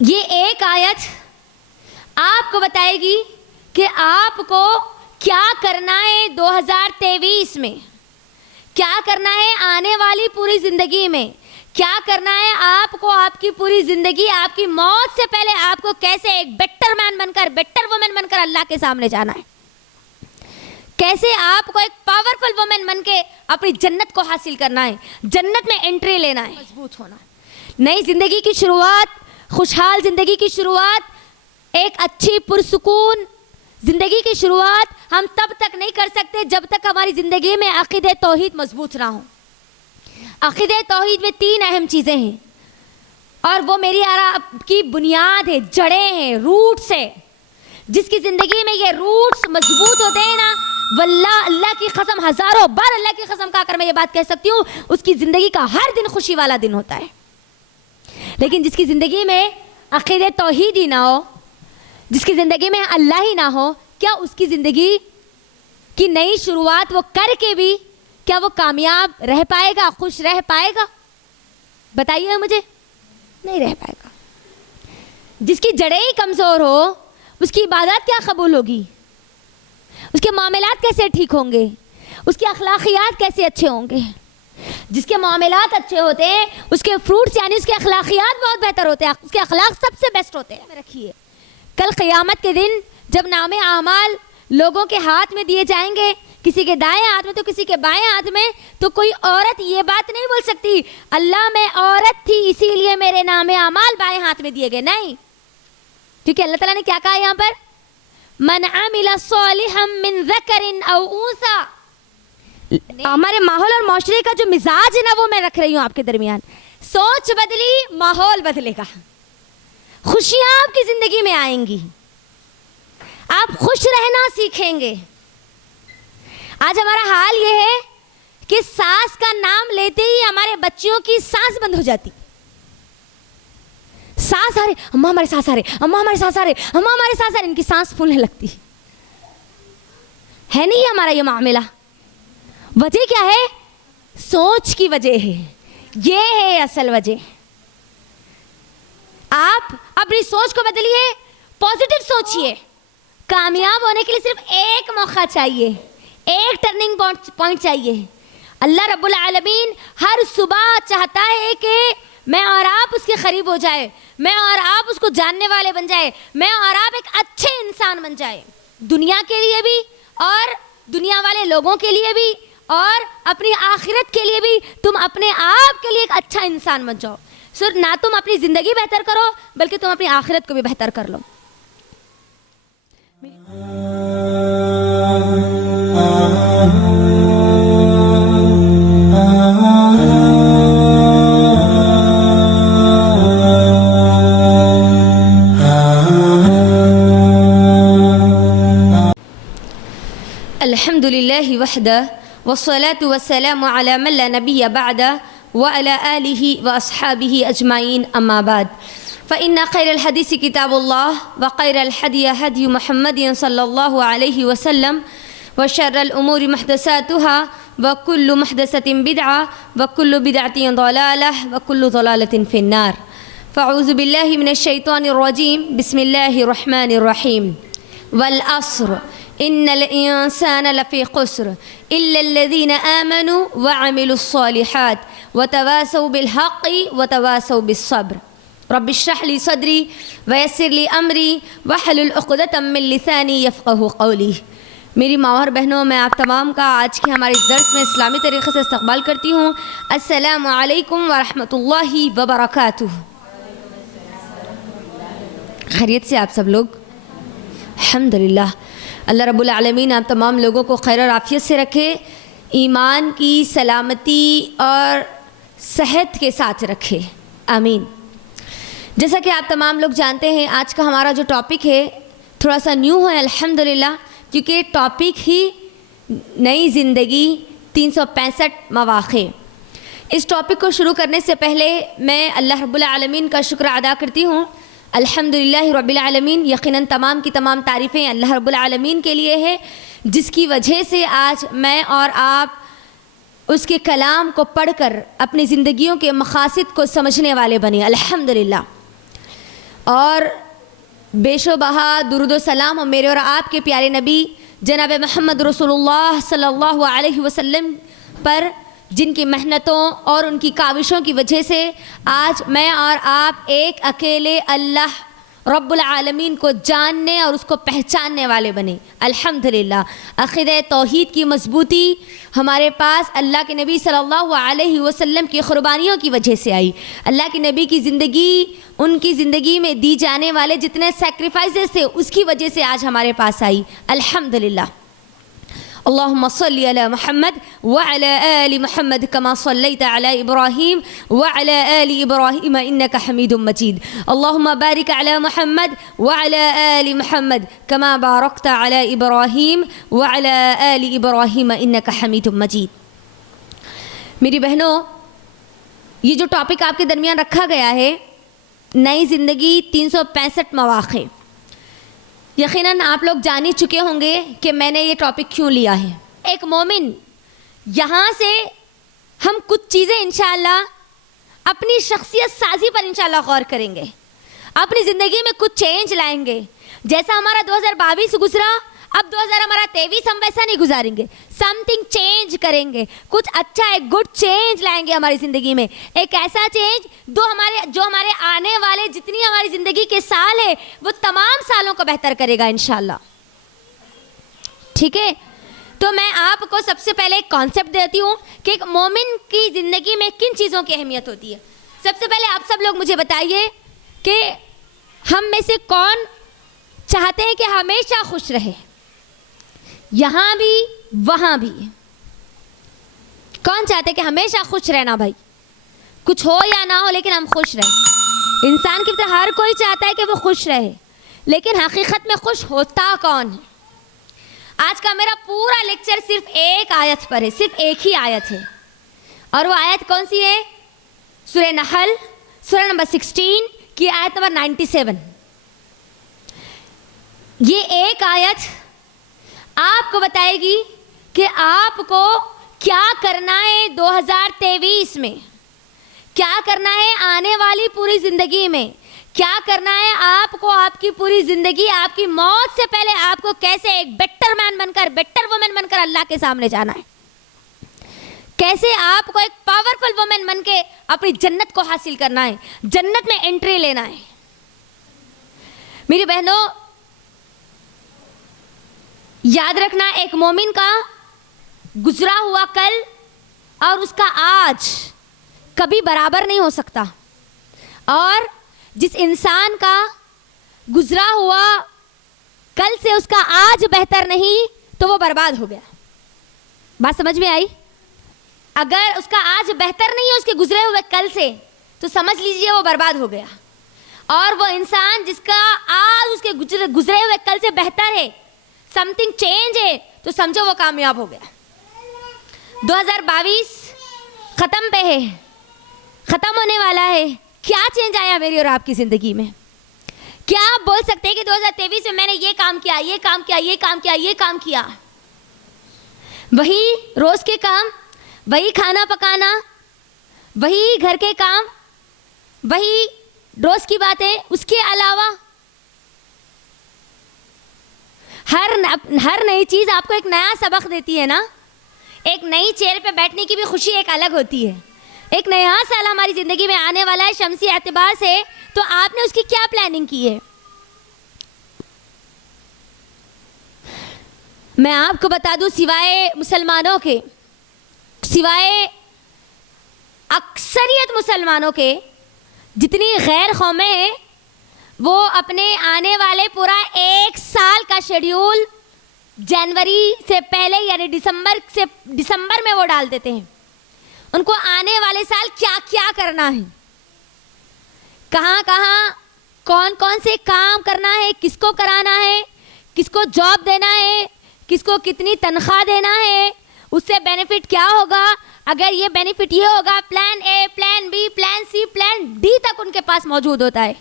یہ ایک آیت آپ کو بتائے گی کہ آپ کو کیا کرنا ہے 2023 میں، کیا کرنا ہے آنے والی پوری زندگی میں، کیا کرنا ہے آپ کو آپ کی پوری زندگی، آپ کی موت سے پہلے آپ کو کیسے ایک بیٹر مین بن کر، بیٹر وومن بن کر اللہ کے سامنے جانا ہے، کیسے آپ کو ایک پاورفل وومن بن کے اپنی جنت کو حاصل کرنا ہے، جنت میں انٹری لینا ہے، مضبوط ہونا ہے۔ نئی زندگی کی شروعات، خوشحال زندگی کی شروعات، ایک اچھی پرسکون زندگی کی شروعات ہم تب تک نہیں کر سکتے جب تک ہماری زندگی میں عقیدہ توحید مضبوط نہ ہو۔ عقیدہ توحید میں 3 اہم چیزیں ہیں اور وہ میری آپ کی بنیاد ہے، جڑیں ہیں، روٹس ہے۔ جس کی زندگی میں یہ روٹس مضبوط ہوتے ہیں نا، واللہ اللہ کی قسم، ہزاروں بار اللہ کی قسم کہا کر میں یہ بات کہہ سکتی ہوں، اس کی زندگی کا ہر دن خوشی والا دن ہوتا ہے۔ لیکن جس کی زندگی میں عقیدہ توحید ہی نہ ہو، جس کی زندگی میں اللہ ہی نہ ہو، کیا اس کی زندگی کی نئی شروعات وہ کر کے بھی کیا وہ کامیاب رہ پائے گا، خوش رہ پائے گا؟ بتائیے مجھے، نہیں رہ پائے گا۔ جس کی جڑیں ہی کمزور ہو، اس کی عبادت کیا قبول ہوگی؟ اس کے معاملات کیسے ٹھیک ہوں گے؟ اس کی اخلاقیات کیسے اچھے ہوں گے؟ جس کے معاملات اچھے ہوتے ہیں، اس کے فروٹس یعنی اس کے اخلاقیات بہت بہتر ہوتے ہیں، اس کے اخلاق سب سے بیسٹ ہوتے ہیں۔ رکھیے کل قیامت کے دن جب نام اعمال لوگوں کے ہاتھ میں دیے جائیں گے، کسی کے دائیں ہاتھ میں تو کسی کے بائیں ہاتھ میں، تو کوئی عورت یہ بات نہیں بول سکتی اللہ میں عورت تھی اسی لیے میرے نام اعمال بائیں ہاتھ میں دیے گئے، نہیں، کیونکہ اللہ تعالیٰ نے کیا کہا یہاں پر؟ من عمل صالحا من ذکر او انثی۔ ہمارے ماحول اور معاشرے کا جو مزاج ہے نا، وہ میں رکھ رہی ہوں آپ کے درمیان۔ سوچ بدلی، ماحول بدلے گا، خوشیاں آپ کی زندگی میں آئیں گی، آپ خوش رہنا سیکھیں گے۔ آج ہمارا حال یہ ہے کہ ساس کا نام لیتے ہی ہمارے بچیوں کی سانس بند ہو جاتی۔ سانس آ رہے، اماں ہمارے سانس آ رہے، اماں ہمارے سانس آ رہے، اماں ہمارے سانس آ رہے، ان کی سانس پھولنے لگتی ہے۔ نہیں ہمارا یہ معاملہ، وجہ کیا ہے؟ سوچ کی وجہ ہے، یہ ہے اصل وجہ۔ آپ اپنی سوچ کو بدلیے، پازیٹیو سوچئے۔ کامیاب ہونے کے لیے صرف ایک موقع چاہیے، ایک ٹرننگ پوائنٹ چاہیے۔ اللہ رب العالمین ہر صبح چاہتا ہے کہ میں اور آپ اس کے قریب ہو جائے، میں اور آپ اس کو جاننے والے بن جائے، میں اور آپ ایک اچھے انسان بن جائے، دنیا کے لیے بھی اور دنیا والے لوگوں کے لیے بھی اور اپنی آخرت کے لیے بھی۔ تم اپنے آپ کے لیے ایک اچھا انسان بن جاؤ۔ صرف نہ تم اپنی زندگی بہتر کرو بلکہ تم اپنی آخرت کو بھی بہتر کر لو۔ الحمد للہ وحدہ والصلاة والسلام علی من لا نبی بعدہ وعلى آلہ واصحابہ اجمعین، اما بعد فإن خیر الحدیث کتاب اللہ وخیر الہدی ہدی محمد صلی اللہ علیہ وسلم وشر الامور محدثاتها وکل محدثۃ بدعہ وکل بدعۃ ضلالہ وکل ضلالۃ فی النار۔ فاعوذ باللہ من الشیطان الرجیم، بسم اللہ الرحمن الرحیم۔ والعصر ان الانسان لفی خسر الا الذین آمنوا وعملوا الصالحات وتواصوا بالحق وتواصوا بالصبر۔ رب اشرح لی صدری ویسر لی امری واحلل عقدۃ من لسانی یفقہوا قولی۔ میری ماں اور بہنوں، میں آپ تمام کا آج کے ہمارے اس درس میں اسلامی طریقے سے استقبال کرتی ہوں۔ السلام علیکم ورحمۃ اللہ وبرکاتہ۔ خیریت سے آپ سب لوگ؟ الحمدللہ۔ اللہ رب العالمین آپ تمام لوگوں کو خیر اور عافیت سے رکھے، ایمان کی سلامتی اور صحت کے ساتھ رکھے، آمین۔ جیسا کہ آپ تمام لوگ جانتے ہیں، آج کا ہمارا جو ٹاپک ہے تھوڑا سا نیو ہے الحمدللہ، کیونکہ ٹاپک ہی نئی زندگی 365 مواقع۔ اس ٹاپک کو شروع کرنے سے پہلے میں اللہ رب العالمین کا شکر ادا کرتی ہوں۔ الحمدللہ رب العالمین، یقیناً تمام کی تمام تعریفیں اللہ رب العالمین کے لیے ہے، جس کی وجہ سے آج میں اور آپ اس کے کلام کو پڑھ کر اپنی زندگیوں کے مقاصد کو سمجھنے والے بنے، الحمدللہ۔ اور بیش و بہا درود و سلام ہو میرے اور آپ کے پیارے نبی جناب محمد رسول اللہ صلی اللہ علیہ وسلم پر، جن کی محنتوں اور ان کی کاوشوں کی وجہ سے آج میں اور آپ ایک اکیلے اللہ رب العالمین کو جاننے اور اس کو پہچاننے والے بنے۔ الحمدللہ عقیدہ توحید کی مضبوطی ہمارے پاس اللہ کے نبی صلی اللہ علیہ وسلم کی قربانیوں کی وجہ سے آئی۔ اللہ کے نبی کی زندگی، ان کی زندگی میں دی جانے والے جتنے سیکریفائسز تھے اس کی وجہ سے آج ہمارے پاس آئی۔ الحمدللہ۔ اللهم صل على محمد وعلى آل محمد كما صليت على إبراهيم وعلى آل إبراهيم إنك حميد مجيد اللهم بارك على محمد وعلى آل محمد كما باركت على إبراهيم وعلى آل إبراهيم إنك حميد مجيد۔ میری بہنوں، یہ جو ٹاپک آپ کے درمیان رکھا گیا ہے، نئی زندگی 365 مواقع، یقیناً آپ لوگ جان ہی چکے ہوں گے کہ میں نے یہ ٹاپک کیوں لیا ہے۔ ایک مومن، یہاں سے ہم کچھ چیزیں انشاءاللہ اپنی شخصیت سازی پر انشاءاللہ غور کریں گے، اپنی زندگی میں کچھ چینج لائیں گے۔ جیسا ہمارا 2022 گزرا، اب 2023 ہم ویسا نہیں گزاریں گے، سم تھنگ چینج کریں گے، کچھ اچھا ایک گڈ چینج لائیں گے ہماری زندگی میں، ایک ایسا چینج جو ہمارے آنے والے جتنی ہماری زندگی کے سال ہے وہ تمام سالوں کو بہتر کرے گا انشاءاللہ۔ ٹھیک ہے، تو میں آپ کو سب سے پہلے ایک کانسیپٹ دیتی ہوں کہ ایک مومن کی زندگی میں کن چیزوں کی اہمیت ہوتی ہے۔ سب سے پہلے آپ سب لوگ مجھے بتائیے کہ ہم میں سے کون چاہتے ہیں کہ ہمیشہ خوش رہے، یہاں بھی وہاں بھی؟ کون چاہتے ہیں کہ ہمیشہ خوش رہنا؟ بھائی کچھ ہو یا نہ ہو لیکن ہم خوش رہیں۔ انسان کی طرح ہر کوئی چاہتا ہے کہ وہ خوش رہے، لیکن حقیقت میں خوش ہوتا کون ہے؟ آج کا میرا پورا لیکچر صرف ایک آیت پر ہے، صرف ایک ہی آیت ہے، اور وہ آیت کون سی ہے؟ سورہ نحل، سورہ نمبر 16 کی آیت نمبر 97۔ یہ ایک آیت آپ کو بتائے گی کہ آپ کو کیا کرنا ہے 2023 میں، کیا کرنا ہے آنے والی پوری زندگی میں، کیا کرنا ہے آپ کو آپ کی پوری زندگی، آپ کی موت سے پہلے آپ کو کیسے ایک بیٹر مین بن کر، بیٹر وومن بن کر اللہ کے سامنے جانا ہے، کیسے آپ کو ایک پاورفل وومن بن کے اپنی جنت کو حاصل کرنا ہے، جنت میں انٹری لینا ہے۔ میری بہنوں، یاد رکھنا، ایک مومن کا گزرا ہوا کل اور اس کا آج کبھی برابر نہیں ہو سکتا، اور جس انسان کا گزرا ہوا کل سے اس کا آج بہتر نہیں تو وہ برباد ہو گیا۔ بات سمجھ میں آئی؟ اگر اس کا آج بہتر نہیں ہے اس کے گزرے ہوئے کل سے تو سمجھ لیجئے وہ برباد ہو گیا، اور وہ انسان جس کا آج اس کے گزرے ہوئے کل سے بہتر ہے، سم تھنگ چینج ہے، تو سمجھو وہ کامیاب ہو گیا۔ 2022 ختم پہ ہے، ختم ہونے والا ہے۔ کیا چینج آیا میری اور آپ کی زندگی میں؟ کیا آپ بول سکتے ہیں کہ 2023 میں میں نے یہ کام کیا، یہ کام کیا، یہ کام کیا، یہ کام کیا؟ وہی روز کے کام، وہی کھانا پکانا، وہی گھر کے کام، وہی روز کی باتیں، اس کے علاوہ ہر نئی چیز آپ کو ایک نیا سبق دیتی ہے نا۔ ایک نئی چیئر پہ بیٹھنے کی بھی خوشی ایک الگ ہوتی ہے۔ ایک نیا سال ہماری زندگی میں آنے والا ہے شمسی اعتبار سے، تو آپ نے اس کی کیا پلاننگ کی ہے؟ میں آپ کو بتا دوں، سوائے مسلمانوں کے، سوائے اکثریت مسلمانوں کے، جتنی غیر قومیں ہیں وہ اپنے آنے والے پورا ایک سال کا شیڈیول جنوری سے پہلے یعنی دسمبر میں وہ ڈال دیتے ہیں۔ ان کو آنے والے سال کیا کیا کرنا ہے، کہاں کہاں کون کون سے کام کرنا ہے، کس کو کرانا ہے، کس کو جاب دینا ہے، کس کو کتنی تنخواہ دینا ہے، اس سے بینیفٹ کیا ہوگا، اگر یہ بینیفٹ یہ ہوگا، plan a, plan be, plan C, plan D تک ان کے پاس موجود ہوتا ہے۔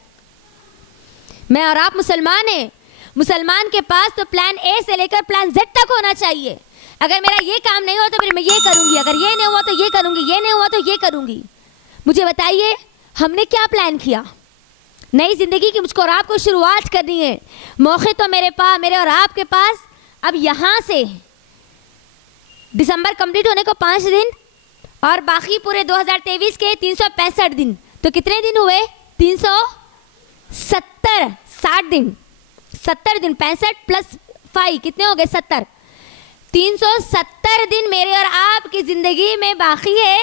میں اور آپ مسلمان ہیں، مسلمان کے پاس تو پلان اے سے لے کر پلان زیڈ تک ہونا چاہیے۔ اگر میرا یہ کام نہیں ہوا تو پھر میں یہ کروں گی، اگر یہ نہیں ہوا تو یہ کروں گی، یہ نہیں ہوا تو یہ کروں گی۔ مجھے بتائیے ہم نے کیا پلان کیا؟ نئی زندگی کی مجھ کو اور آپ کو شروعات کرنی ہے. موقع تو میرے اور آپ کے پاس اب یہاں سے دسمبر کمپلیٹ ہونے کو 5 دن اور باقی پورے 2023 کے 365 دن. تو کتنے دن ہوئے؟ 370 60 دن 70 دن 65 پلس 5 کتنے ہو گئے؟ 70. 370 دن میرے اور آپ کی زندگی میں باقی ہے.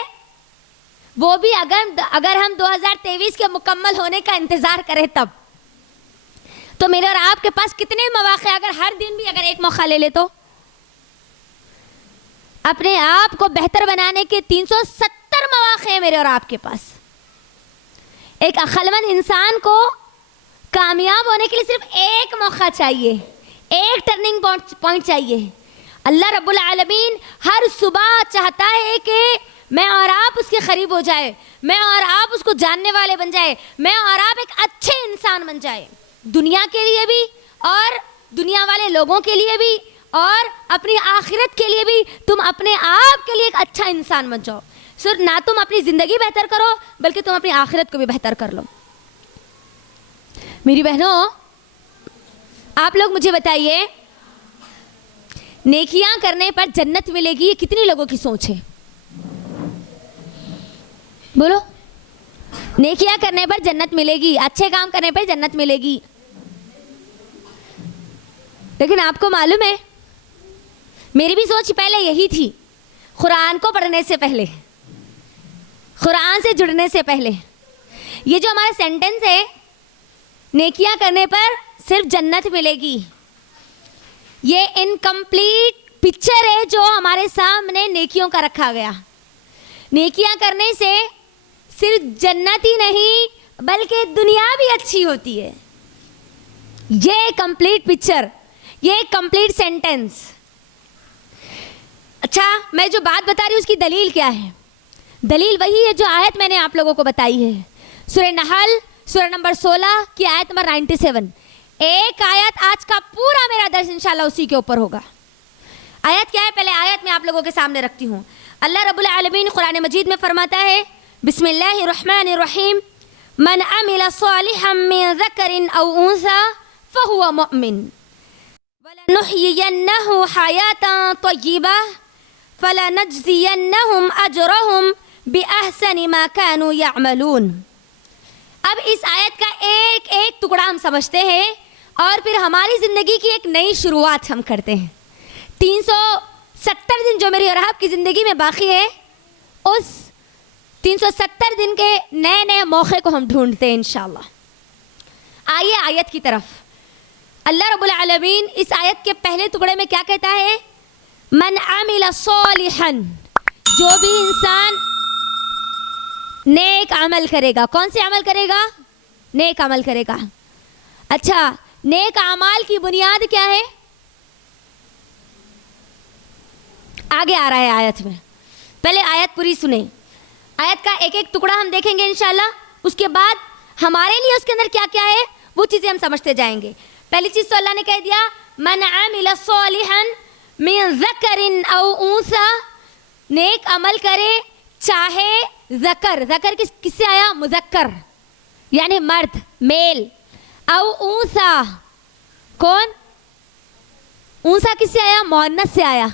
وہ بھی اگر ہم 2023 کے مکمل ہونے کا انتظار کریں تب. تو میرے اور آپ کے پاس کتنے مواقع، اگر ہر دن بھی اگر ایک موقع لے لے تو اپنے آپ کو بہتر بنانے کے 370 مواقع ہیں میرے اور آپ کے پاس. ایک عقلمند انسان کو کامیاب ہونے کے لیے صرف ایک موقع چاہیے، ایک ٹرننگ پوائنٹ چاہیے. اللہ رب العالمین ہر صبح چاہتا ہے کہ میں اور آپ اس کے قریب ہو جائے، میں اور آپ اس کو جاننے والے بن جائے، میں اور آپ ایک اچھے انسان بن جائے، دنیا کے لیے بھی اور دنیا والے لوگوں کے لیے بھی اور اپنی آخرت کے لیے بھی. تم اپنے آپ کے لیے ایک اچھا انسان بن جاؤ. صرف نہ تم اپنی زندگی بہتر کرو بلکہ تم اپنی آخرت کو بھی بہتر کر لو. میری بہنوں، آپ لوگ مجھے بتائیے، نیکیاں کرنے پر جنت ملے گی، یہ کتنی لوگوں کی سوچ ہے؟ بولو. نیکیاں کرنے پر جنت ملے گی، اچھے کام کرنے پر جنت ملے گی. لیکن آپ کو معلوم ہے میری بھی سوچ پہلے یہی تھی، قرآن کو پڑھنے سے پہلے، قرآن سے جڑنے سے پہلے. یہ جو ہمارا سینٹنس ہے، نیکیاں کرنے پر صرف جنت ملے گی، یہ انکمپلیٹ پکچر ہے جو ہمارے سامنے نیکیوں کا رکھا گیا. نیکیاں کرنے سے صرف جنت ہی نہیں بلکہ دنیا بھی اچھی ہوتی ہے. یہ کمپلیٹ پکچر، یہ کمپلیٹ سینٹنس. اچھا، میں جو بات بتا رہی ہوں اس کی دلیل کیا ہے؟ دلیل وہی ہے جو آیت میں نے آپ لوگوں کو بتائی ہے، سورہ نحل سورہ نمبر 16 کی آیت نمبر 97. ایک آیت آج کا پورا میرا درس انشاءاللہ اسی کے اوپر ہوگا. آیت کیا ہے؟ پہلے آیت میں آپ لوگوں کے سامنے رکھتی ہوں. اللہ رب العالمین قرآن مجید میں فرماتا ہے، بسم اللہ الرحمن الرحیم، من عمل صالحا من ذکر او انثى فهو مؤمن ولنحيينه حياة طيبة فلنجزينهم اجرهم باحسن ما كانوا يعملون. اب اس آیت کا ایک ایک ٹکڑا ہم سمجھتے ہیں اور پھر ہماری زندگی کی ایک نئی شروعات ہم کرتے ہیں. 370 دن جو میری اور آپ کی زندگی میں باقی ہے، اس 370 دن کے نئے نئے موقع کو ہم ڈھونڈتے ہیں انشاءاللہ. آئیے آیت کی طرف. اللہ رب العالمین اس آیت کے پہلے ٹکڑے میں کیا کہتا ہے؟ من عمل صالحا، جو بھی انسان نیک عمل کرے گا. کون سے عمل کرے گا؟ نیک عمل کرے گا. اچھا، نیک اعمال کی بنیاد کیا ہے؟ آگے آ رہا ہے آیت میں. پہلے آیت پوری سنیں. آیت کا ایک ایک ٹکڑا ہم دیکھیں گے انشاءاللہ. اس کے بعد ہمارے لیے اس کے اندر کیا کیا ہے وہ چیزیں ہم سمجھتے جائیں گے. پہلی چیز تو اللہ نے کہہ دیا، من عمل صالحا من ذکر او انثى، نیک عمل کرے چاہے ذکر. ذکر کس سے آیا؟ مذکر یعنی مرد، میل. او انثى، کون؟ انثى کس سے آیا؟ مؤنث سے آیا،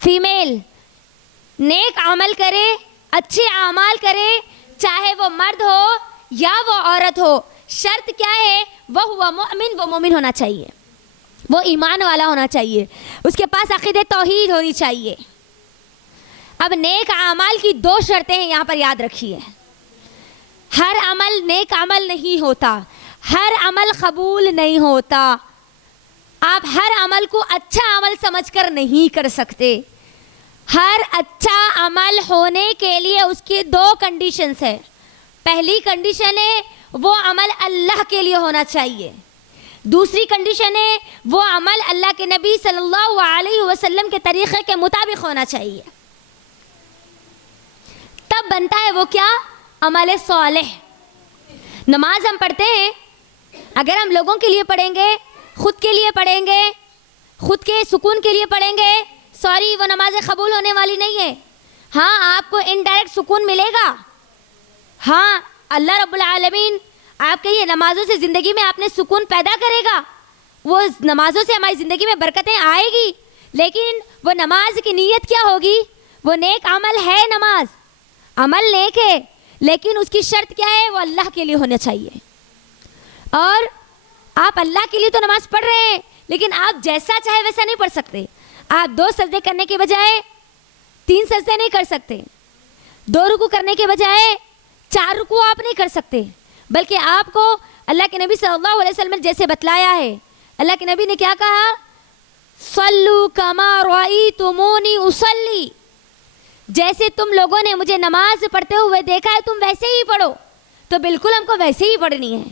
فیمیل. نیک عمل کرے، اچھے اعمال کرے، چاہے وہ مرد ہو یا وہ عورت ہو. شرط کیا ہے؟ وہ ہوا مؤمن، وہ مومن ہونا چاہیے، وہ ایمان والا ہونا چاہیے، اس کے پاس عقیدہ توحید ہونی چاہیے. اب نیک اعمال کی 2 شرطیں ہیں یہاں پر یاد رکھیے. ہر عمل نیک عمل نہیں ہوتا، ہر عمل قبول نہیں ہوتا. آپ ہر عمل کو اچھا عمل سمجھ کر نہیں کر سکتے. ہر اچھا عمل ہونے کے لیے اس کی 2 کنڈیشنز ہیں. پہلی کنڈیشن ہے وہ عمل اللہ کے لیے ہونا چاہیے. دوسری کنڈیشن ہے وہ عمل اللہ کے نبی صلی اللہ علیہ وسلم کے طریقے کے مطابق ہونا چاہیے. تب بنتا ہے وہ کیا؟ عمل صالح. نماز ہم پڑھتے ہیں، اگر ہم لوگوں کے لیے پڑھیں گے، خود کے لیے پڑھیں گے، خود کے سکون کے لیے پڑھیں گے، سوری وہ نمازیں قبول ہونے والی نہیں ہے. ہاں، آپ کو انڈائریکٹ سکون ملے گا، ہاں اللہ رب العالمین آپ کے یہ نمازوں سے زندگی میں آپ نے سکون پیدا کرے گا، وہ نمازوں سے ہماری زندگی میں برکتیں آئے گی، لیکن وہ نماز کی نیت کیا ہوگی؟ وہ نیک عمل ہے، نماز عمل نیک ہے، لیکن اس کی شرط کیا ہے؟ وہ اللہ کے لیے ہونا چاہیے۔ اور آپ اللہ کے لیے تو نماز پڑھ رہے ہیں، لیکن آپ جیسا چاہے ویسا نہیں پڑھ سکتے۔ آپ 2 سجدے کرنے کے بجائے 3 سجدے نہیں کر سکتے، 2 رکوع کرنے کے بجائے 4 رکوع آپ نہیں کر سکتے، بلکہ آپ کو اللہ کے نبی صلی اللہ علیہ وسلم نے جیسے بتلایا ہے، اللہ کے نبی نے کیا کہا؟ صلو کما رأیتمونی اصلی، جیسے تم لوگوں نے مجھے نماز پڑھتے ہوئے دیکھا ہے تم ویسے ہی پڑھو۔ تو بالکل ہم کو ویسے ہی پڑھنی ہے،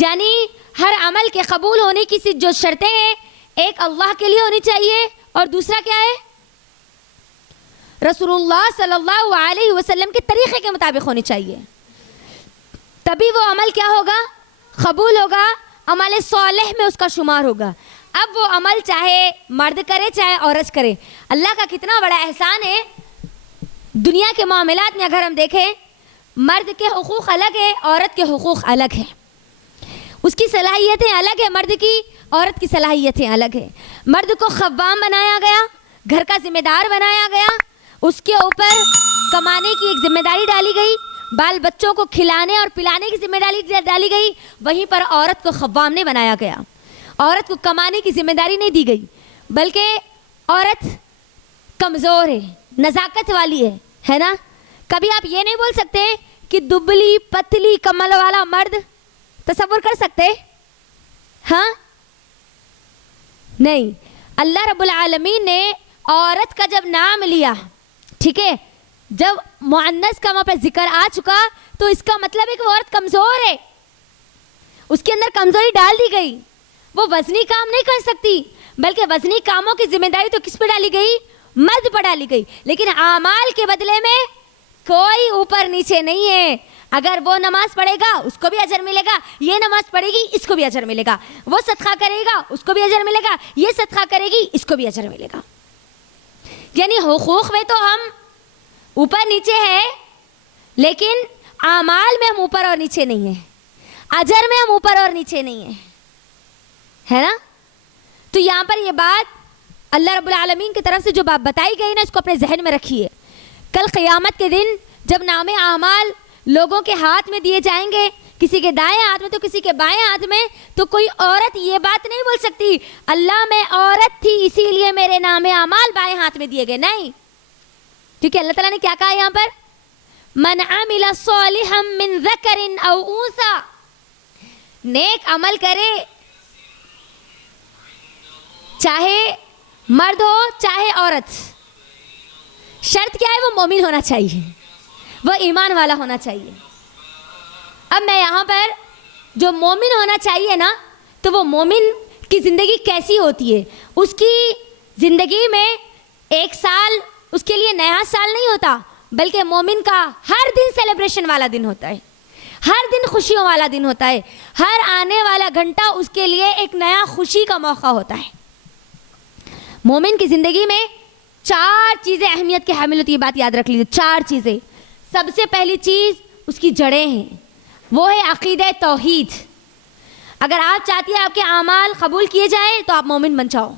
یعنی ہر عمل کے قبول ہونے کی جو شرطیں ہیں، ایک اللہ کے لیے ہونی چاہیے، اور دوسرا کیا ہے؟ رسول اللہ صلی اللہ علیہ وسلم کے طریقے کے مطابق ہونی چاہیے، تبھی وہ عمل کیا ہوگا؟ قبول ہوگا، عمل صالح میں اس کا شمار ہوگا۔ اب وہ عمل چاہے مرد کرے چاہے عورت کرے، اللہ کا کتنا بڑا احسان ہے۔ دنیا کے معاملات میں اگر ہم دیکھیں، مرد کے حقوق الگ ہے، عورت کے حقوق الگ ہے، اس کی صلاحیتیں الگ ہے، مرد کی، عورت کی صلاحیتیں الگ ہے۔ مرد کو خوام بنایا گیا، گھر کا ذمہ دار بنایا گیا، اس کے اوپر کمانے کی ایک ذمہ داری ڈالی گئی، بال بچوں کو کھلانے اور پلانے کی ذمہ داری ڈالی گئی، وہیں پر عورت کو خوام نہیں بنایا گیا، عورت کو کمانے کی ذمہ داری نہیں دی گئی، بلکہ عورت کمزور ہے، نزاکت والی ہے نا۔ کبھی آپ یہ نہیں بول سکتے کہ دبلی پتلی کمل والا مرد، تصور کر سکتے؟ ہاں نہیں۔ اللہ رب العالمین نے عورت کا جب نام لیا، ٹھیک ہے، جب مؤنث کا وہاں پہ ذکر آ چکا، تو اس کا مطلب ہے کہ وہ عورت کمزور ہے، اس کے اندر کمزوری ڈال دی گئی، وہ وزنی کام نہیں کر سکتی، بلکہ وزنی کاموں کی ذمہ داری تو کس پہ ڈالی گئی؟ مرد پر ڈالی گئی۔ لیکن اعمال کے بدلے میں کوئی اوپر نیچے نہیں ہے، اگر وہ نماز پڑھے گا اس کو بھی اجر ملے گا، یہ نماز پڑھے گی اس کو بھی اجر ملے گا، وہ صدقہ کرے گا اس کو بھی اجر ملے گا، یہ صدقہ کرے گی اس کو بھی اجر ملے گا۔ یعنی حقوق میں تو ہم اوپر نیچے ہیں، لیکن اعمال میں ہم اوپر اور نیچے نہیں ہیں، اجر میں ہم اوپر اور نیچے نہیں ہیں، ہے نا۔ تو یہاں پر یہ بات اللہ رب العالمین کی طرف سے جو بات بتائی گئی نا، اس کو اپنے ذہن میں رکھیے۔ کل قیامت کے دن جب نام اعمال لوگوں کے ہاتھ میں دیے جائیں گے، کسی کے دائیں ہاتھ میں تو کسی کے بائیں ہاتھ میں، تو کوئی عورت یہ بات نہیں بول سکتی اللہ میں عورت تھی اسی لیے میرے نام اعمال بائیں ہاتھ میں دیے گئے، نہیں، کیونکہ اللہ تعالیٰ نے کیا کہا یہاں پر؟ من عمل صالحا من ذکر او انثی، نیک عمل کرے چاہے مرد ہو چاہے عورت، شرط کیا ہے؟ وہ مومن ہونا چاہیے، وہ ایمان والا ہونا چاہیے۔ اب میں یہاں پر جو مومن ہونا چاہیے نا، تو وہ مومن کی زندگی کیسی ہوتی ہے؟ اس کی زندگی میں 1 سال اس کے لیے نیا سال نہیں ہوتا، بلکہ مومن کا ہر دن سیلیبریشن والا دن ہوتا ہے، ہر دن خوشیوں والا دن ہوتا ہے، ہر آنے والا گھنٹہ اس کے لیے ایک نیا خوشی کا موقع ہوتا ہے۔ مومن کی زندگی میں 4 چیزیں اہمیت کے حامل ہوتی ہے، بات یاد رکھ لیجیے، 4 چیزیں۔ سب سے پہلی چیز اس کی جڑیں ہیں، وہ ہے عقیدہ توحید۔ اگر آپ چاہتی ہیں آپ کے اعمال قبول کیے جائیں تو آپ مومن بن جاؤ۔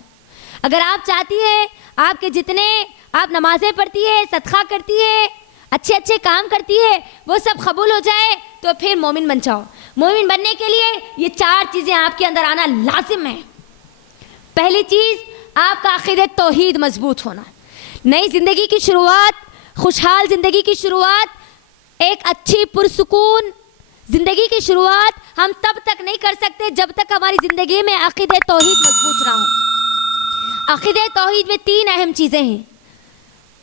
اگر آپ چاہتی ہیں آپ کے جتنے آپ نمازیں پڑھتی ہے، صدقہ کرتی ہے، اچھے اچھے کام کرتی ہے، وہ سب قبول ہو جائے تو پھر مومن بن جاؤ۔ مومن بننے کے لیے یہ 4 چیزیں آپ کے اندر آنا لازم ہے۔ پہلی چیز آپ کا عقیدہ توحید مضبوط ہونا۔ نئی زندگی کی شروعات، خوشحال زندگی کی شروعات، ایک اچھی پرسکون زندگی کی شروعات ہم تب تک نہیں کر سکتے جب تک ہماری زندگی میں عقیدہ توحید مضبوط نہ ہو۔ عقیدہ توحید میں 3 اہم چیزیں ہیں،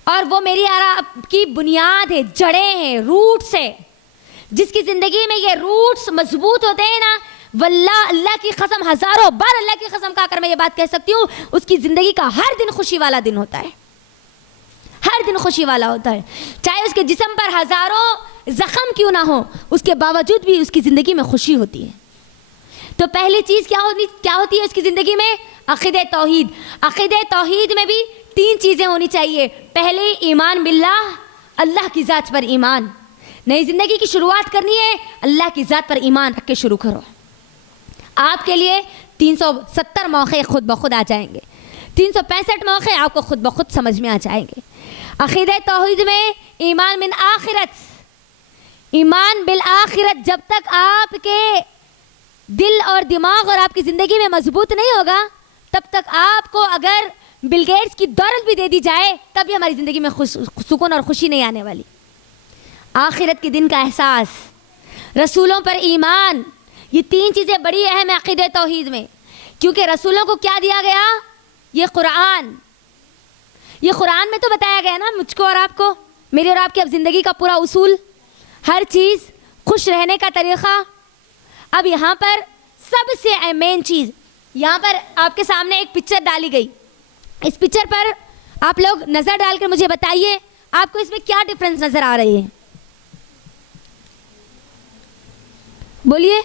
اور وہ میری آپ کی بنیاد ہے، جڑیں ہیں، روٹس ہے۔ جس کی زندگی میں یہ روٹس مضبوط ہوتے ہیں نا، واللہ اللہ کی قسم، ہزاروں بار اللہ کی قسم کھا کر میں یہ بات کہہ سکتی ہوں، اس کی زندگی کا ہر دن خوشی والا دن ہوتا ہے، ہر دن خوشی والا ہوتا ہے۔ چاہے اس کے جسم پر ہزاروں زخم کیوں نہ ہو، اس کے باوجود بھی اس کی زندگی میں خوشی ہوتی ہے۔ تو پہلی چیز کیا ہوتی ہے اس کی زندگی میں؟ عقیدہ توحید۔ عقیدہ توحید میں بھی 3 چیزیں ہونی چاہیے۔ پہلے ایمان باللہ، اللہ کی ذات پر ایمان۔ نئی زندگی کی شروعات کرنی ہے، اللہ کی ذات پر ایمان رکھ کے شروع کرو. آپ کے لیے 370 موقع خود بخود آ جائیں گے. 365 موقع آپ کو خود بخود سمجھ میں آ جائیں گے. عقیدہ توحید میں ایمان من آخرت، ایمان بالآخرت جب تک آپ کے دل اور دماغ اور آپ کی زندگی میں مضبوط نہیں ہوگا، تب تک آپ کو اگر بل گیٹس کی دولت بھی دے دی جائے تب بھی ہماری زندگی میں سکون اور خوشی نہیں آنے والی. آخرت کے دن کا احساس، رسولوں پر ایمان، یہ 3 چیزیں بڑی اہم ہیں عقیدہ توحید میں. کیونکہ رسولوں کو کیا دیا گیا؟ یہ قرآن. یہ قرآن میں تو بتایا گیا نا مجھ کو اور آپ کو، میری اور آپ کی اب زندگی کا پورا اصول، ہر چیز، خوش رہنے کا طریقہ. اب یہاں پر سب سے مین چیز، یہاں پر آپ کے سامنے ایک پکچر ڈالی گئی. اس پکچر پر آپ لوگ نظر ڈال کر مجھے بتائیے آپ کو اس میں کیا ڈفرنس نظر آ رہی ہے؟ بولیے.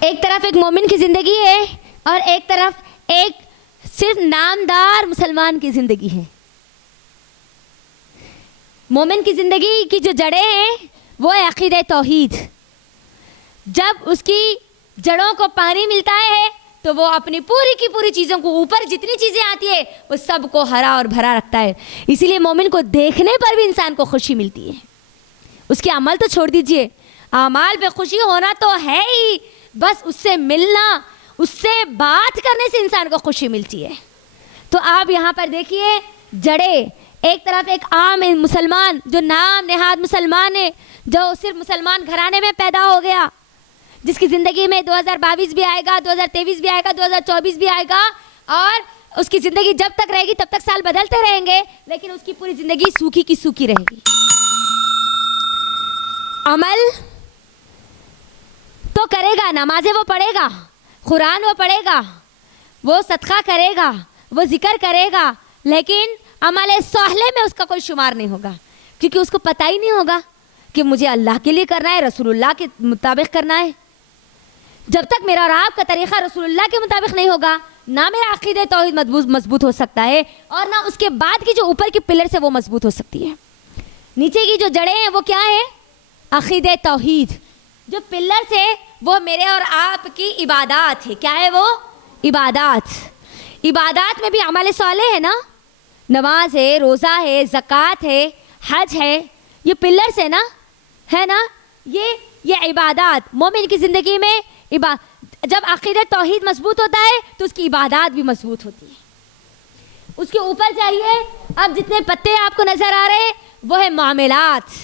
ایک طرف ایک مومن کی زندگی ہے اور ایک طرف ایک صرف نامدار مسلمان کی زندگی ہے. مومن کی زندگی کی جو جڑیں ہیں وہ ہے عقیدہ توحید. جب اس کی جڑوں کو پانی ملتا ہے تو وہ اپنی پوری کی پوری چیزوں کو، اوپر جتنی چیزیں آتی ہے وہ سب کو ہرا اور بھرا رکھتا ہے. اسی لیے مومن کو دیکھنے پر بھی انسان کو خوشی ملتی ہے. اس کے عمل تو چھوڑ دیجئے، اعمال پہ خوشی ہونا تو ہے ہی، بس اس سے ملنا، اس سے بات کرنے سے انسان کو خوشی ملتی ہے. تو آپ یہاں پر دیکھیے جڑیں، ایک طرف ایک عام مسلمان جو نام نہاد مسلمان ہے، جو صرف مسلمان گھرانے میں پیدا ہو گیا، جس کی زندگی میں 2022 بھی آئے گا، 2023 بھی آئے گا، 2024 بھی آئے گا، اور اس کی زندگی جب تک رہے گی تب تک سال بدلتے رہیں گے، لیکن اس کی پوری زندگی سوکھی کی سوکھی رہے گی. عمل تو کرے گا، نمازیں وہ پڑھے گا، قرآن وہ پڑھے گا، وہ صدقہ کرے گا، وہ ذکر کرے گا، لیکن عمل صالح میں اس کا کوئی شمار نہیں ہوگا، کیونکہ اس کو پتہ ہی نہیں ہوگا کہ مجھے اللہ کے لیے کرنا ہے، رسول اللہ کے مطابق کرنا ہے. جب تک میرا اور آپ کا طریقہ رسول اللہ کے مطابق نہیں ہوگا، نہ میرا عقیدہ توحید مضبوط ہو سکتا ہے، اور نہ اس کے بعد کی جو اوپر کی پلر سے وہ مضبوط ہو سکتی ہے. نیچے کی جو جڑیں ہیں وہ کیا ہے؟ عقیدہ توحید. جو پلر سے وہ میرے اور آپ کی عبادات ہے. کیا ہے وہ؟ عبادات. عبادات میں بھی عمل صالح ہے نا، نماز ہے، روزہ ہے، زکوٰۃ ہے، حج ہے، یہ پلرز ہے نا، ہے نا. یہ عبادات مومن کی زندگی میں جب عقیدہ توحید مضبوط ہوتا ہے تو اس کی عبادات بھی مضبوط ہوتی ہے. اس کے اوپر چاہیے اب جتنے پتے آپ کو نظر آ رہے ہیں وہ ہے معاملات.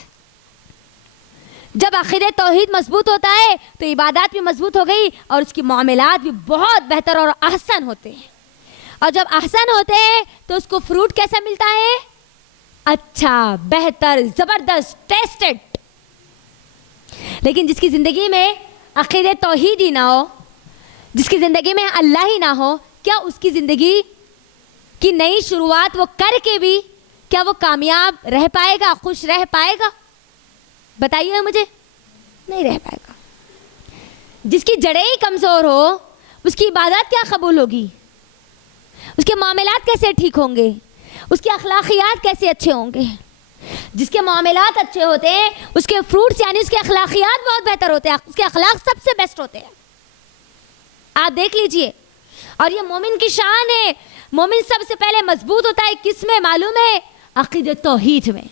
جب عقیدہ توحید مضبوط ہوتا ہے تو عبادات بھی مضبوط ہو گئی اور اس کی معاملات بھی بہت بہتر اور احسن ہوتے ہیں. اور جب احسن ہوتے ہیں تو اس کو فروٹ کیسا ملتا ہے؟ اچھا، بہتر، زبردست، ٹیسٹڈ. لیکن جس کی زندگی میں عقیدہ توحید ہی نہ ہو، جس کی زندگی میں اللہ ہی نہ ہو، کیا اس کی زندگی کی نئی شروعات وہ کر کے بھی کیا وہ کامیاب رہ پائے گا، خوش رہ پائے گا؟ بتائیے مجھے. نہیں رہ پائے گا. جس کی جڑیں ہی کمزور ہو اس کی عبادات کیا قبول ہوگی؟ اس کے معاملات کیسے ٹھیک ہوں گے؟ اس کے اخلاقیات کیسے اچھے ہوں گے؟ جس کے معاملات اچھے ہوتے ہیں اس کے فروٹس یعنی اس کے اخلاقیات بہت بہتر ہوتے ہیں، اس کے اخلاق سب سے بیسٹ ہوتے ہیں. آپ دیکھ لیجئے. اور یہ مومن کی شان ہے. مومن سب سے پہلے مضبوط ہوتا ہے کس میں معلوم ہے؟ عقیدہ توحید میں.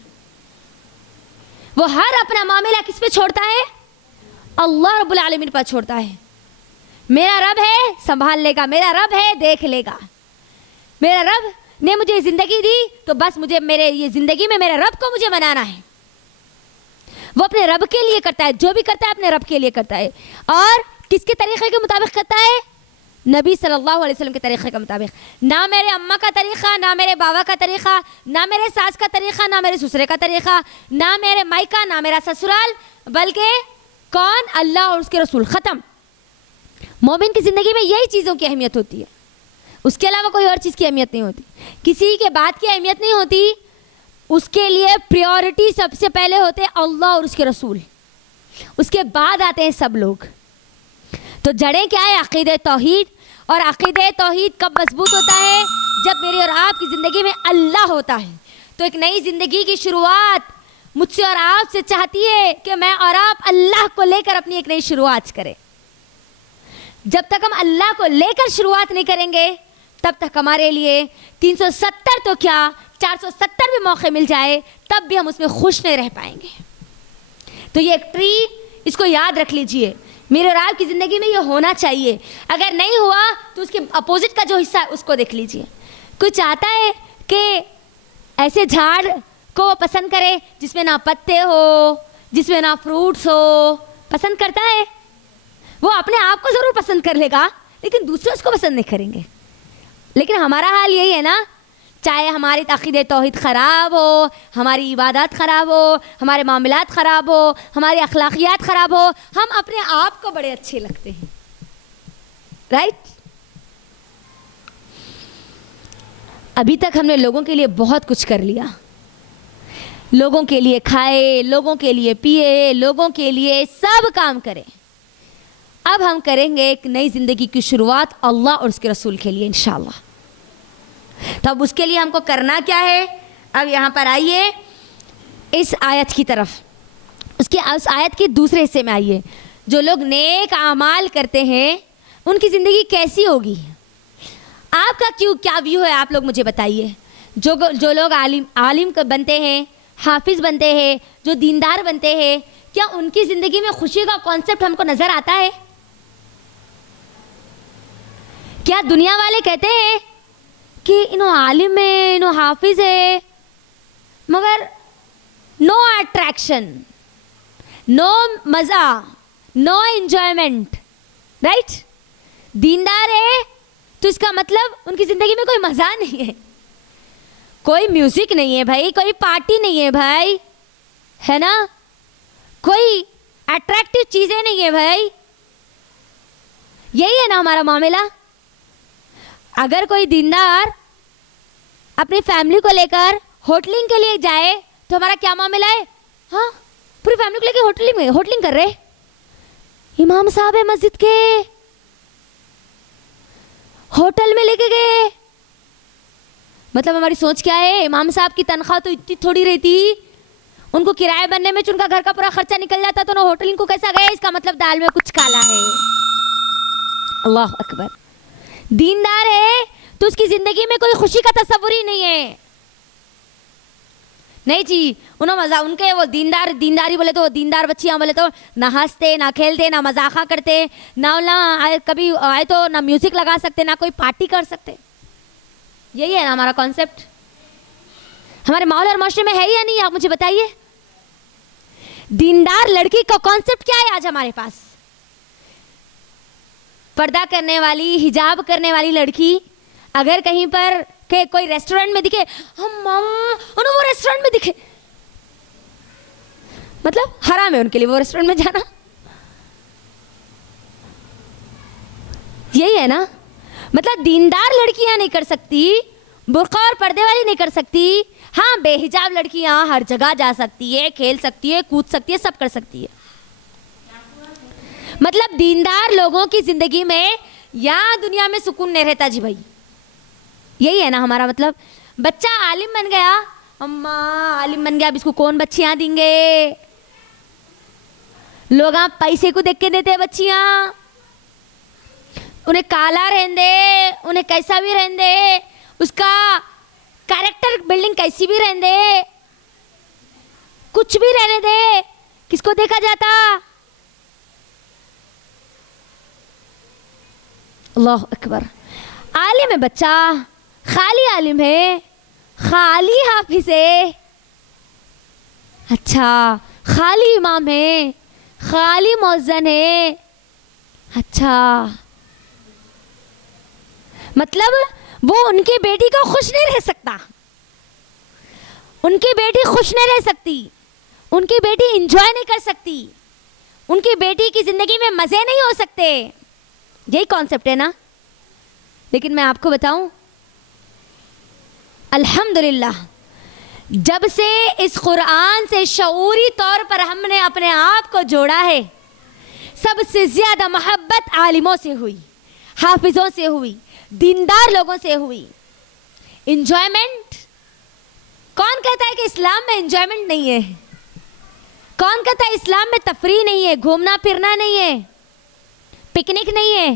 وہ ہر اپنا معاملہ کس پہ چھوڑتا ہے؟ اللہ رب العالمین پر چھوڑتا ہے. میرا رب ہے سنبھال لے گا، میرا رب ہے دیکھ لے گا، میرا رب نے مجھے زندگی دی تو بس مجھے میرے یہ زندگی میں میرے رب کو مجھے منانا ہے. وہ اپنے رب کے لیے کرتا ہے، جو بھی کرتا ہے اپنے رب کے لیے کرتا ہے. اور کس کے طریقے کے مطابق کرتا ہے؟ نبی صلی اللہ علیہ وسلم کے طریقے کے مطابق. نہ میرے اماں کا طریقہ، نہ میرے بابا کا طریقہ، نہ میرے ساس کا طریقہ، نہ میرے سسرے کا طریقہ، نہ میرے مائکہ، نہ میرا سسرال، بلکہ کون؟ اللہ اور اس کے رسول. ختم. مومن کی زندگی میں یہی چیزوں کی اہمیت ہوتی ہے، اس کے علاوہ کوئی اور چیز کی اہمیت نہیں ہوتی. کسی کے بات کی اہمیت نہیں ہوتی. اس کے لیے پریورٹی سب سے پہلے ہوتے اللہ اور اس کے رسول، اس کے بعد آتے ہیں سب لوگ. تو جڑیں کیا ہے؟ عقیدہ توحید. اور عقیدہ توحید کب مضبوط ہوتا ہے؟ جب میری اور آپ کی زندگی میں اللہ ہوتا ہے. تو ایک نئی زندگی کی شروعات مجھ سے اور آپ سے چاہتی ہے کہ میں اور آپ اللہ کو لے کر اپنی ایک نئی شروعات کریں. جب تک ہم اللہ کو لے کر شروعات نہیں کریں گے تب تک ہمارے لیے 370 تو کیا 470 بھی موقع مل جائے تب بھی ہم اس میں خوش نہیں رہ پائیں گے. تو یہ ایک ٹری، اس کو یاد رکھ لیجئے، میرے اور آپ کی زندگی میں یہ ہونا چاہیے. اگر نہیں ہوا تو اس کے اپوزٹ کا جو حصہ ہے اس کو دیکھ لیجئے. کوئی چاہتا ہے کہ ایسے جھاڑ کو وہ پسند کرے جس میں نہ پتے ہو، جس میں نہ فروٹس ہو؟ پسند کرتا ہے؟ وہ اپنے آپ کو ضرور پسند کر لے گا لیکن دوسرے اس کو پسند نہیں کریں گے. لیکن ہمارا حال یہی ہے نا، چاہے ہماری عقیدہ توحید خراب ہو، ہماری عبادات خراب ہو، ہمارے معاملات خراب ہو، ہماری اخلاقیات خراب ہو، ہم اپنے آپ کو بڑے اچھے لگتے ہیں. رائٹ؟ ابھی تک ہم نے لوگوں کے لیے بہت کچھ کر لیا، لوگوں کے لیے کھائے، لوگوں کے لیے پیے، لوگوں کے لیے سب کام کرے. اب ہم کریں گے ایک نئی زندگی کی شروعات اللہ اور اس کے رسول کے لیے انشاءاللہ. تو اب اس کے لیے ہم کو کرنا کیا ہے؟ اب یہاں پر آئیے اس آیت کی طرف، اس آیت کے دوسرے حصے میں آئیے. جو لوگ نیک اعمال کرتے ہیں ان کی زندگی کیسی ہوگی؟ آپ کا کیا ویو ہے؟ آپ لوگ مجھے بتائیے. جو لوگ عالم بنتے ہیں، حافظ بنتے ہیں، جو دیندار بنتے ہیں، کیا ان کی زندگی میں خوشی کا کانسیپٹ ہم کو نظر آتا ہے؟ کیا دنیا والے کہتے ہیں کہ انہوں عالم ہے، انہوں حافظ ہے، مگر نو اٹریکشن، نو مزہ، نو انجوائمنٹ، رائٹ؟ دیندار ہے تو اس کا مطلب ان کی زندگی میں کوئی مزہ نہیں ہے، کوئی میوزک نہیں ہے بھائی، کوئی پارٹی نہیں ہے بھائی، ہے نا؟ کوئی اٹریکٹیو چیزیں نہیں ہے بھائی. یہی ہے نا ہمارا معاملہ. اگر کوئی دیندار اپنی فیملی کو لے کر ہوٹلنگ کے لیے جائے تو ہمارا کیا معاملہ ہے؟ ہاں، پوری فیملی کو لے کے ہوٹلنگ کر رہے. امام صاحب ہے مسجد کے، ہوٹل میں لے کے گئے. مطلب ہماری سوچ کیا ہے؟ امام صاحب کی تنخواہ تو اتنی تھوڑی رہتی، ان کو کرایہ بننے میں ان کا گھر کا پورا خرچہ نکل جاتا، تو ہوٹلنگ کو کیسا گئے؟ اس کا مطلب دال میں کچھ کالا ہے. اللہ اکبر. دیندار ہے تو اس کی زندگی میں کوئی خوشی کا تصور ہی نہیں ہے. نہیں جی، انہوں مزہ ان کے وہ دینداری بولے تو دیندار بچیاں بولے تو نہ ہنستے، نہ کھیلتے، نہ مذاقہ کرتے، نہ کبھی آئے تو نہ میوزک لگا سکتے، نہ کوئی پارٹی کر سکتے. یہی ہے نا ہمارا کانسیپٹ. ہمارے ماحول اور معاشرے میں ہے یا نہیں؟ آپ مجھے بتائیے. دیندار لڑکی کا کانسیپٹ کیا ہے آج ہمارے پاس؟ پردہ کرنے والی، حجاب کرنے والی لڑکی اگر کہیں پر کہ کوئی ریسٹورنٹ میں دکھے، انہوں وہ ریسٹورنٹ میں دکھے، مطلب حرام ہے ان کے لیے وہ ریسٹورنٹ میں جانا. یہی ہے نا مطلب. دیندار لڑکیاں نہیں کر سکتی، برقع اور پردے والی نہیں کر سکتی. ہاں، بے حجاب لڑکیاں ہر جگہ جا سکتی ہے، کھیل سکتی ہے، کود سکتی ہے، سب کر سکتی ہے. مطلب دیندار لوگوں کی زندگی میں یہاں دنیا میں سکون نہیں رہتا جی بھائی. یہی ہے نا ہمارا مطلب. بچہ عالم بن گیا، اماں عالم بن گیا، اب اس کو کون بچیاں دیں گے؟ لوگ آپ پیسے کو دیکھ کے دیتے ہیں بچیاں. انہیں کالا رہن دے، انہیں کیسا بھی رہن دے، اس کا کیریکٹر بلڈنگ کیسی بھی رہن دے، کچھ بھی رہنے دے، کس کو دیکھا جاتا؟ اللہ اکبر. عالم ہے بچہ، خالی عالم ہے، خالی حافظ ہے، اچھا خالی امام ہے، خالی مؤذن ہے، اچھا مطلب وہ ان کی بیٹی کو خوش نہیں رہ سکتا، ان کی بیٹی خوش نہیں رہ سکتی، ان کی بیٹی انجوائے نہیں کر سکتی، ان کی بیٹی کی زندگی میں مزے نہیں ہو سکتے. یہی کانسیپٹ ہے نا. لیکن میں آپ کو بتاؤں، الحمدللہ جب سے اس قرآن سے شعوری طور پر ہم نے اپنے آپ کو جوڑا ہے، سب سے زیادہ محبت عالموں سے ہوئی، حافظوں سے ہوئی، دیندار لوگوں سے ہوئی. انجوائمنٹ کون کہتا ہے کہ اسلام میں انجوائمنٹ نہیں ہے؟ کون کہتا ہے اسلام میں تفریح نہیں ہے، گھومنا پھرنا نہیں ہے، پکنک نہیں ہے؟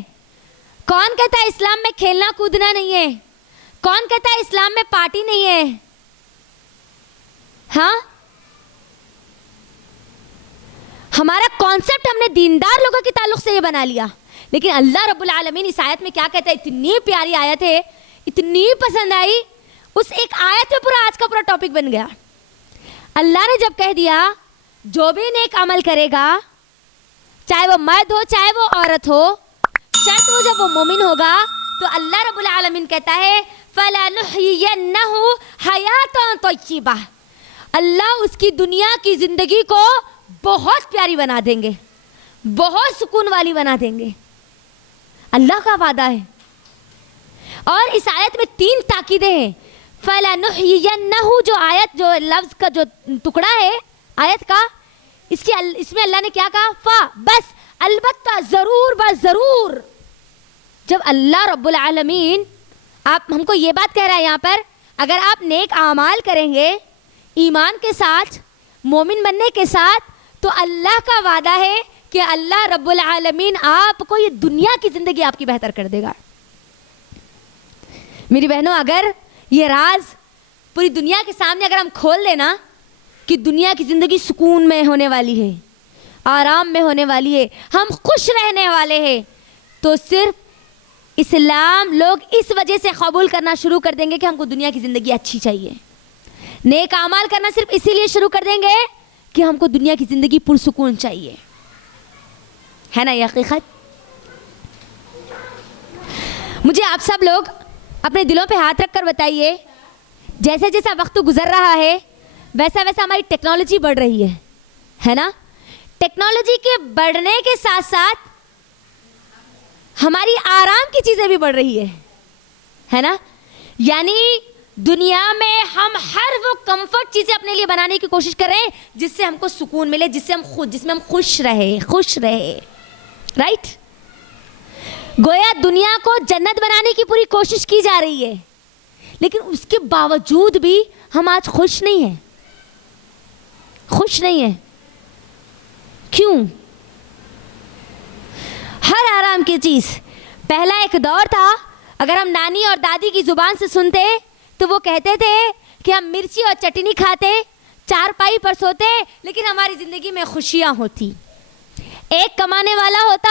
کون کہتا ہے اسلام میں کھیلنا کودنا نہیں ہے؟ کون کہتا ہے اسلام میں پارٹی نہیں ہے؟ ہاں، ہمارا کانسیپٹ ہم نے دیندار لوگوں کے تعلق سے یہ بنا لیا. لیکن اللہ رب العالمین اس آیت میں کیا کہتا ہے؟ اتنی پیاری آیت ہے، اتنی پسند آئی، اس ایک آیت میں پورا آج کا پورا ٹاپک بن گیا. اللہ نے جب کہہ دیا جو بھی نیک عمل کرے گا، چاہے وہ مرد ہو چاہے وہ عورت ہو، شرط وہ جب وہ مومن ہوگا، تو اللہ رب العالمین کہتا ہے فَلَنُحْيِيَنَّهُ حَيَاةً طَيِّبَةً، اللہ اس کی دنیا کی زندگی کو بہت پیاری بنا دیں گے، بہت سکون والی بنا دیں گے. اللہ کا وعدہ ہے. اور اس آیت میں 3 تاکیدیں ہیں. فَلَنُحْيِيَنَّهُ جو آیت، جو لفظ کا جو ٹکڑا ہے آیت کا، اس میں اللہ نے کیا کہا؟ بس، البتہ، ضرور، بس ضرور. جب اللہ رب العالمین آپ ہم کو یہ بات کہہ رہا ہے یہاں پر، اگر آپ نیک اعمال کریں گے ایمان کے ساتھ، مومن بننے کے ساتھ، تو اللہ کا وعدہ ہے کہ اللہ رب العالمین آپ کو یہ دنیا کی زندگی آپ کی بہتر کر دے گا. میری بہنوں، اگر یہ راز پوری دنیا کے سامنے اگر ہم کھول دیں نا کہ دنیا کی زندگی سکون میں ہونے والی ہے، آرام میں ہونے والی ہے، ہم خوش رہنے والے ہیں، تو صرف اسلام لوگ اس وجہ سے قبول کرنا شروع کر دیں گے کہ ہم کو دنیا کی زندگی اچھی چاہیے. نیک اعمال کرنا صرف اسی لیے شروع کر دیں گے کہ ہم کو دنیا کی زندگی پرسکون چاہیے. ہے نا یہ حقیقت؟ مجھے آپ سب لوگ اپنے دلوں پہ ہاتھ رکھ کر بتائیے، جیسے جیسا وقت گزر رہا ہے ویسا ویسا ہماری ٹیکنالوجی بڑھ رہی ہے نا؟ ٹیکنالوجی کے بڑھنے کے ساتھ ساتھ ہماری آرام کی چیزیں بھی بڑھ رہی ہے نا؟ یعنی دنیا میں ہم ہر وہ کمفرٹ چیزیں اپنے لیے بنانے کی کوشش کر رہے ہیں جس سے ہم کو سکون ملے، جس میں ہم خوش رہے. رائٹ؟ گویا دنیا کو جنت بنانے کی پوری کوشش کی جا رہی ہے، لیکن اس کے باوجود بھی ہم آج خوش نہیں ہیں. کیوں؟ ہر آرام کی چیز. پہلا ایک دور تھا، اگر ہم نانی اور دادی کی زبان سے سنتے تو وہ کہتے تھے کہ ہم مرچی اور چٹنی کھاتے، چارپائی پر سوتے، لیکن ہماری زندگی میں خوشیاں ہوتی. ایک کمانے والا ہوتا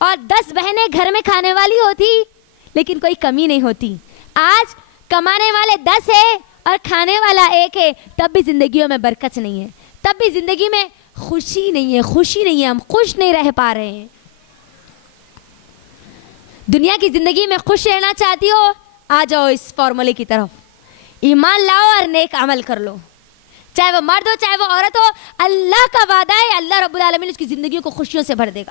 اور 10 بہنیں گھر میں کھانے والی ہوتی، لیکن کوئی کمی نہیں ہوتی. آج کمانے والے 10 ہیں اور کھانے والا 1 ہے، تب بھی زندگیوں میں برکت نہیں ہے، تب بھی زندگی میں خوشی نہیں ہے، ہم خوش نہیں رہ پا رہے ہیں. دنیا کی زندگی میں خوش رہنا چاہتی ہو؟ آ جاؤ اس فارمولے کی طرف، ایمان لاؤ اور نیک عمل کر لو. چاہے وہ مرد ہو چاہے وہ عورت ہو، اللہ کا وعدہ ہے اللہ رب العالمین اس کی زندگیوں کو خوشیوں سے بھر دے گا.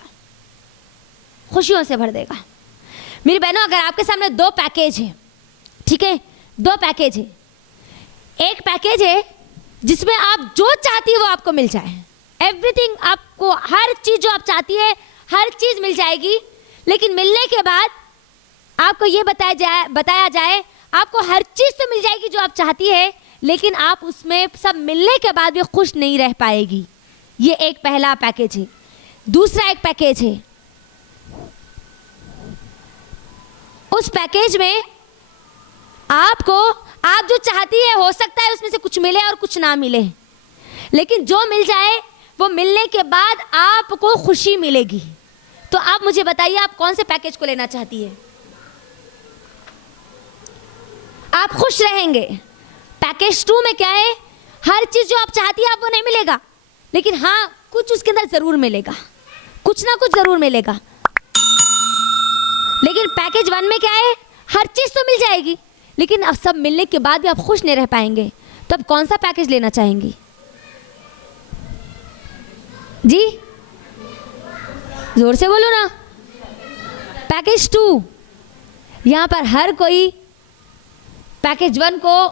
میری بہنوں، اگر آپ کے سامنے 2 پیکیج ہیں، ٹھیک ہے، 2 پیکیج ہیں. ایک پیکیج ہے جس میں آپ جو چاہتی ہے وہ آپ کو مل جائے، ایوری تھنگ، آپ کو ہر چیز جو آپ چاہتی ہے ہر چیز مل جائے گی، لیکن ملنے کے بعد آپ کو یہ بتایا جائے آپ کو ہر چیز تو مل جائے گی جو آپ چاہتی ہے، لیکن آپ اس میں سب ملنے کے بعد بھی خوش نہیں رہ پائے گی. یہ ایک پہلا پیکیج ہے. دوسرا ایک پیکیج ہے، اس پیکیج میں آپ جو چاہتی ہے ہو سکتا ہے اس میں سے کچھ ملے اور کچھ نہ ملے، لیکن جو مل جائے وہ ملنے کے بعد آپ کو خوشی ملے گی. تو آپ مجھے بتائیے آپ کون سے پیکیج کو لینا چاہتی ہے؟ آپ خوش رہیں گے. پیکیج 2 میں کیا ہے؟ ہر چیز جو آپ چاہتی ہے آپ کو نہیں ملے گا، لیکن ہاں کچھ اس کے اندر ضرور ملے گا، کچھ نہ کچھ ضرور ملے گا. لیکن پیکیج 1 میں کیا ہے؟ ہر چیز تو مل جائے گی، لیکن اب سب ملنے کے بعد بھی آپ خوش نہیں رہ پائیں گے. تو اب کون سا پیکیج لینا چاہیں گی؟ جی زور سے بولو نا. پیکیج 2. یہاں پر ہر کوئی پیکیج 1 کو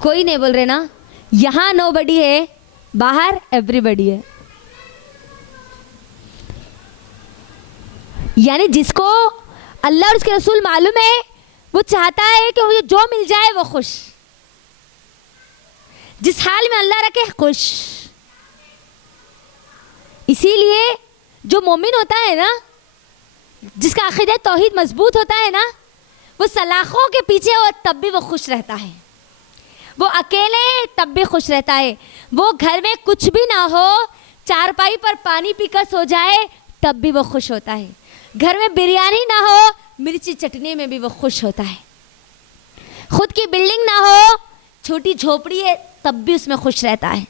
کوئی نہیں بول رہے نا. یہاں نو بڈی ہے، باہر ایوری بڈی ہے. یعنی جس کو اللہ اور اس کے رسول معلوم ہے وہ چاہتا ہے کہ مجھے جو مل جائے وہ خوش. جس حال میں اللہ رکھے خوش. اسی لیے جو مومن ہوتا ہے نا, جس کا عقیدہ توحید مضبوط ہوتا ہے نا, وہ سلاخوں کے پیچھے ہو تب بھی وہ خوش رہتا ہے, وہ اکیلے تب بھی خوش رہتا ہے, وہ گھر میں کچھ بھی نہ ہو, چارپائی پر پانی پی کر سو جائے تب بھی وہ خوش ہوتا ہے, گھر میں بریانی نہ ہو, مرچی چٹنی میں بھی وہ خوش ہوتا ہے, خود کی بلڈنگ نہ ہو, چھوٹی جھوپڑی ہے تب بھی اس میں خوش رہتا ہے.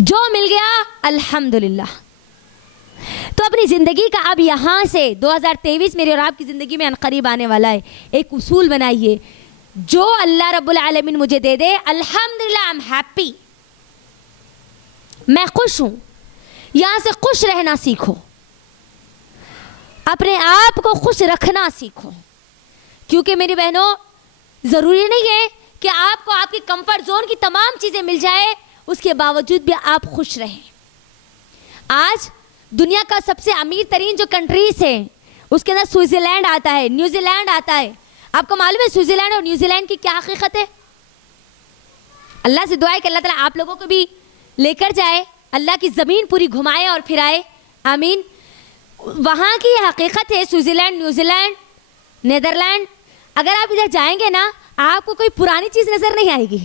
جو مل گیا الحمدللہ. تو اپنی زندگی کا اب یہاں سے 2023 میری اور آپ کی زندگی میں عنقریب آنے والا ہے, ایک اصول بنائیے, جو اللہ رب العالمین مجھے دے دے الحمدللہ I'm happy, میں خوش ہوں. یہاں سے خوش رہنا سیکھو, اپنے آپ کو خوش رکھنا سیکھو, کیونکہ میری بہنوں ضروری نہیں ہے کہ آپ کو آپ کی کمفرٹ زون کی تمام چیزیں مل جائے, اس کے باوجود بھی آپ خوش رہیں. آج دنیا کا سب سے امیر ترین جو کنٹریز ہے اس کے اندر سوئٹزرلینڈ آتا ہے, نیوزی لینڈ آتا ہے. آپ کو معلوم ہے سوئٹزرلینڈ اور نیوزی لینڈ کی کیا حقیقت ہے؟ اللہ سے دعا ہے کہ اللہ تعالیٰ آپ لوگوں کو بھی لے کر جائے, اللہ کی زمین پوری گھمائے اور پھرائے, آمین. وہاں کی حقیقت ہے سوئٹزرلینڈ, نیوزی لینڈ, نیدرلینڈ, اگر آپ ادھر جائیں گے نا آپ کو کوئی پرانی چیز نظر نہیں آئے گی,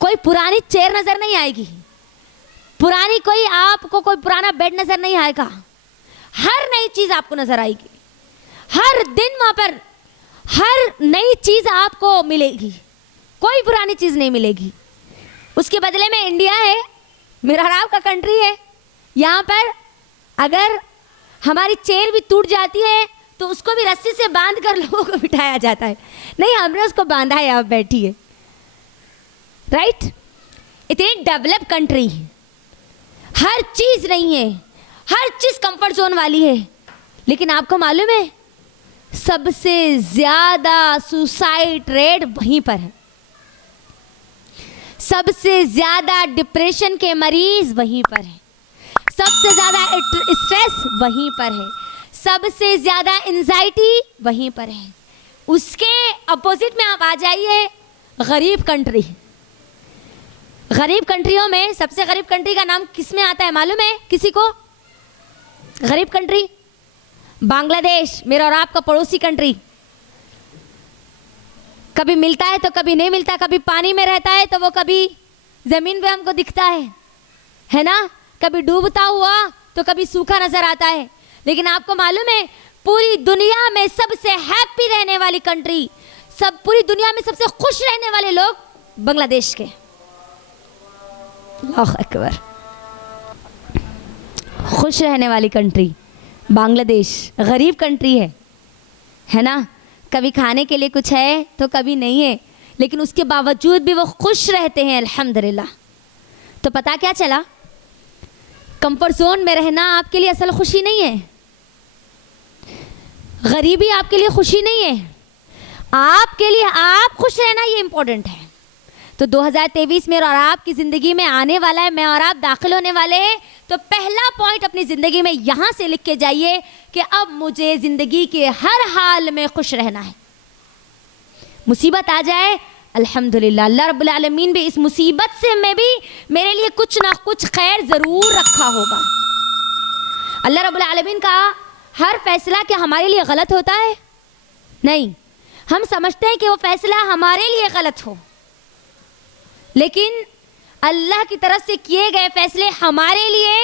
کوئی پرانی چیئر نظر نہیں آئے گی, پرانی کوئی آپ کو کوئی پرانا بیڈ نظر نہیں آئے گا, ہر نئی چیز آپ کو نظر آئے گی. ہر دن وہاں پر ہر نئی چیز آپ کو ملے گی, کوئی پرانی چیز نہیں ملے گی. اس کے بدلے میں انڈیا ہے, میرا اور آپ کا کنٹری ہے, یہاں پر اگر ہماری چیئر بھی ٹوٹ جاتی ہے تو اس کو بھی رسی سے باندھ کر لوگوں کو بٹھایا جاتا ہے. نہیں, ہم نے اس کو باندھا ہے, آپ بیٹھیے, رائٹ. اتنی ڈیولپ کنٹری, ہر چیز نہیں ہے, ہر چیز کمفرٹ زون والی ہے, لیکن آپ کو معلوم ہے سب سے زیادہ سوسائڈ ریٹ وہیں پر ہے, سب سے زیادہ ڈپریشن کے مریض وہیں پر ہیں, سب سے زیادہ اسٹریس وہیں پر ہے, سب سے زیادہ انزائٹی وہیں پر ہے. اس کے اپوزٹ میں آپ آ جائیے غریب کنٹری. غریب کنٹریوں میں سب سے غریب کنٹری کا نام کس میں آتا ہے معلوم ہے کسی کو؟ غریب کنٹری بنگلہ دیش, میرا اور آپ کا پڑوسی کنٹری. کبھی ملتا ہے تو کبھی نہیں ملتا, کبھی پانی میں رہتا ہے تو وہ کبھی زمین پہ ہم کو دکھتا ہے نا, کبھی ڈوبتا ہوا تو کبھی سوکھا نظر آتا ہے. لیکن آپ کو معلوم ہے پوری دنیا میں سب سے ہیپی رہنے والی کنٹری, پوری دنیا میں سب سے خوش رہنے والے لوگ بنگلہ دیش کے. اللہ اکبر. خوش رہنے والی کنٹری بنگلہ دیش, غریب کنٹری ہے نا, کبھی کھانے کے لیے کچھ ہے تو کبھی نہیں ہے, لیکن اس کے باوجود بھی وہ خوش رہتے ہیں الحمدللہ. تو پتہ کیا چلا, کمفرٹ زون میں رہنا آپ کے لیے اصل خوشی نہیں ہے, غریبی آپ کے لیے خوشی نہیں ہے, آپ کے لیے آپ خوش رہنا یہ امپورٹنٹ ہے. تو 2023 میں اور آپ کی زندگی میں آنے والا ہے, میں اور آپ داخل ہونے والے ہیں, تو پہلا پوائنٹ اپنی زندگی میں یہاں سے لکھ کے جائیے کہ اب مجھے زندگی کے ہر حال میں خوش رہنا ہے. مصیبت آ جائے الحمدللہ, اللہ رب العالمین بھی اس مصیبت سے میں بھی میرے لیے کچھ نہ کچھ خیر ضرور رکھا ہوگا. اللہ رب العالمین کا ہر فیصلہ کیا ہمارے لیے غلط ہوتا ہے؟ نہیں, ہم سمجھتے ہیں کہ وہ فیصلہ ہمارے لیے غلط ہو, لیکن اللہ کی طرف سے کیے گئے فیصلے ہمارے لیے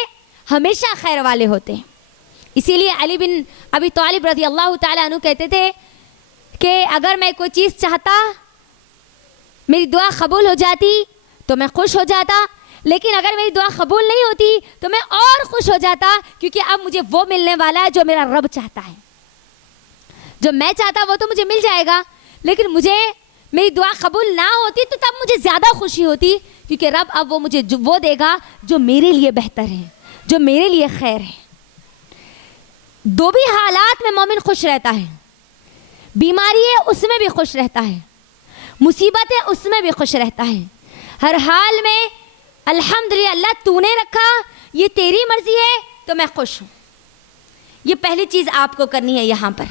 ہمیشہ خیر والے ہوتے ہیں. اسی لیے علی بن ابی طالب رضی اللہ تعالیٰ عنہ کہتے تھے کہ اگر میں کوئی چیز چاہتا, میری دعا قبول ہو جاتی تو میں خوش ہو جاتا, لیکن اگر میری دعا قبول نہیں ہوتی تو میں اور خوش ہو جاتا, کیونکہ اب مجھے وہ ملنے والا ہے جو میرا رب چاہتا ہے. جو میں چاہتا وہ تو مجھے مل جائے گا, لیکن مجھے میری دعا قبول نہ ہوتی تو تب مجھے زیادہ خوشی ہوتی, کیونکہ رب اب وہ مجھے وہ دے گا جو میرے لیے بہتر ہے, جو میرے لیے خیر ہے. دو بھی حالات میں مومن خوش رہتا ہے, بیماری ہے اس میں بھی خوش رہتا ہے, مصیبت ہے اس میں بھی خوش رہتا ہے. ہر حال میں الحمدللہ اللہ تو نے رکھا, یہ تیری مرضی ہے تو میں خوش ہوں. یہ پہلی چیز آپ کو کرنی ہے یہاں پر.